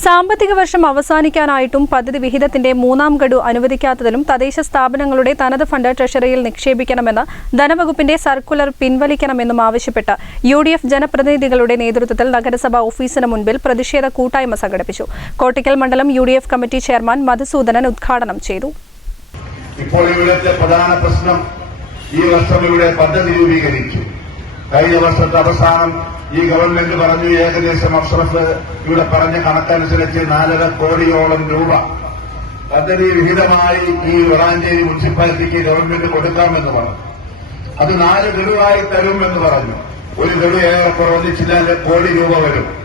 സാമ്പത്തിക വർഷം അവസാനിക്കാനായിട്ടും പദ്ധതി വിഹിതത്തിന്റെ മൂന്നാം ഗഡു അനുവദിക്കാത്തതിലും തദ്ദേശ സ്ഥാപനങ്ങളുടെ തനത് ഫണ്ട് ട്രഷറിയിൽ നിക്ഷേപിക്കണമെന്ന് ധനവകുപ്പിന്റെ സർക്കുലർ പിൻവലിക്കണമെന്നും ആവശ്യപ്പെട്ട് യു ഡി എഫ് ജനപ്രതിനിധികളുടെ നേതൃത്വത്തിൽ നഗരസഭാ ഓഫീസിന് മുൻപിൽ പ്രതിഷേധ കൂട്ടായ്മ സംഘടിപ്പിച്ചു. കോട്ടിക്കൽ മണ്ഡലം U D F committee chairman Madhusoodanan ഉദ്ഘാടനം ചെയ്തു. ഇപ്പോൾ ഇവിടുത്തെ പ്രധാന പ്രശ്നം ഈ വർഷം ഇവിടെ പദ്ധതി രൂപീകരിച്ചു. കഴിഞ്ഞ വർഷത്തെ അവസാനം ഈ ഗവൺമെന്റ് പറഞ്ഞു ഏകദേശം അഷ്റഫ് ഇവിടെ പറഞ്ഞ കണക്കനുസരിച്ച് നാലര കോടിയോളം രൂപ. പദ്ധതി വിഹിതമായി ഈ വളാഞ്ചേരി മുനിസിപ്പാലിറ്റിക്ക് ഗവൺമെന്റ് കൊടുക്കാമെന്ന് പറഞ്ഞു. അത് നാല് ഗഡുവായി തരുമെന്ന് പറഞ്ഞു. ഒരു ഗഡു ഏറെ ഒന്നിച്ചില്ല കോടി രൂപ വരും.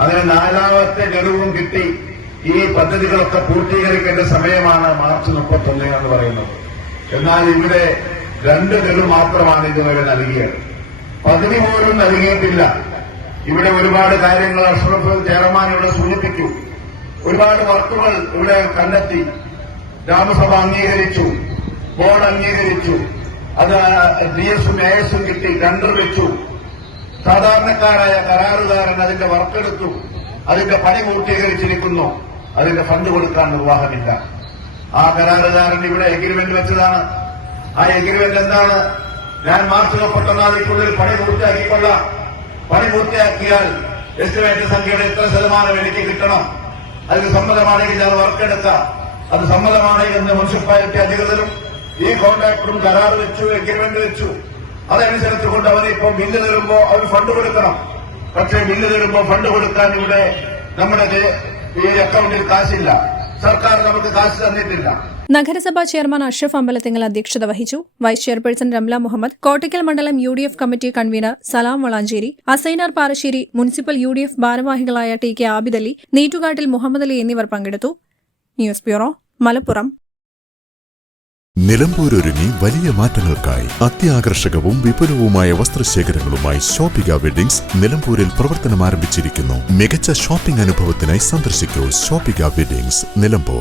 അങ്ങനെ നാലാമത്തെ ഗഡുവും കിട്ടി. ഈ പദ്ധതികളൊക്കെ പൂർത്തീകരിക്കേണ്ട സമയമാണ് മാർച്ച് മുപ്പത്തൊന്ന് എന്ന് പറയുന്നത്. എന്നാൽ ഇവിടെ രണ്ട് ഗഡു മാത്രമാണ് ഇതുവരെ നൽകിയത്. പദ്ധതി പോലും നൽകിയിട്ടില്ല. ഇവിടെ ഒരുപാട് കാര്യങ്ങൾ അഷ്റഫ് ചെയർമാൻ ഇവിടെ സൂചിപ്പിച്ചു. ഒരുപാട് വർക്കുകൾ ഇവിടെ കണ്ടെത്തി. ഗ്രാമസഭ അംഗീകരിച്ചു. ബോർഡ് അംഗീകരിച്ചു. അത് ഡി എസും എ എസും കിട്ടി. ടെൻഡർ വെച്ചു. സാധാരണക്കാരായ കരാറുകാരൻ അതിന്റെ വർക്കെടുത്തു. അതിന്റെ പണി പൂർത്തീകരിച്ചിരിക്കുന്നു. അതിന്റെ ഫണ്ട് കൊടുക്കാൻ നിർവാഹമില്ല. ആ കരാറുകാരൻ ഇവിടെ എഗ്രിമെന്റ് വെച്ചതാണ്. ആ എഗ്രിമെന്റ് എന്താണ്? ഞാൻ മാർച്ച് മുപ്പത്തൊന്നാം തീയതിക്കുള്ളിൽ പണി പൂർത്തിയാക്കിക്കൊള്ളാം പണി പൂർത്തിയാക്കിയാൽ എസ്റ്റിമേറ്റ് സംഖ്യയുടെ ഇത്ര ശതമാനം എനിക്ക് കിട്ടണം? അതിന് സമ്മതമാണെങ്കിൽ ഞാൻ വർക്കെടുക്കാം അത് സമ്മതമാണ് എന്ന് മുനിസിപ്പാലിറ്റി അധികൃതരും ഈ കോൺട്രാക്ടറും കരാർ വെച്ചു എഗ്രിമെന്റ് വെച്ചു. അതനുസരിച്ച് കൊണ്ട് അവർ ഇപ്പൊ ബില്ല് തരുമ്പോ അവർ ഫണ്ട് കൊടുക്കണം. പക്ഷേ ബില്ല് തരുമ്പോ ഫണ്ട് കൊടുക്കാൻ ഇവിടെ നമ്മുടെ ഈ അക്കൗണ്ടിൽ കാശില്ല. സർക്കാർ നമുക്ക് കാശ് തന്നിട്ടില്ല. നഗരസഭാ ചെയർമാൻ അഷ്റഫ് അമ്പലത്തിങ്ങൽ അധ്യക്ഷത വഹിച്ചു. വൈസ് ചെയർപേഴ്സൺ രംല മുഹമ്മദ് കോട്ടയ്ക്കൽ മണ്ഡലം U D F committee convener Salam Valanchery Asainar Parassery municipal U D F ഭാരവാഹികളായ ടി കെ ആബിദലി നീറ്റുകാട്ടിൽ മുഹമ്മദ് അലി എന്നിവർ പങ്കെടുത്തു. News bureau Malappuram. നിലമ്പൂരൊരുങ്ങി വലിയ മാറ്റങ്ങൾക്കായി അത്യാകർഷകവും വിപുലവുമായ വസ്ത്രശേഖരങ്ങളുമായി ഷോപ്പിക വെഡിങ്സ് നിലമ്പൂരിൽ പ്രവർത്തനം ആരംഭിച്ചിരിക്കുന്നു മികച്ച ഷോപ്പിംഗ് അനുഭവത്തിനായി സന്ദർശിക്കൂ ഷോപ്പിക വെഡിങ്സ് നിലമ്പൂർ.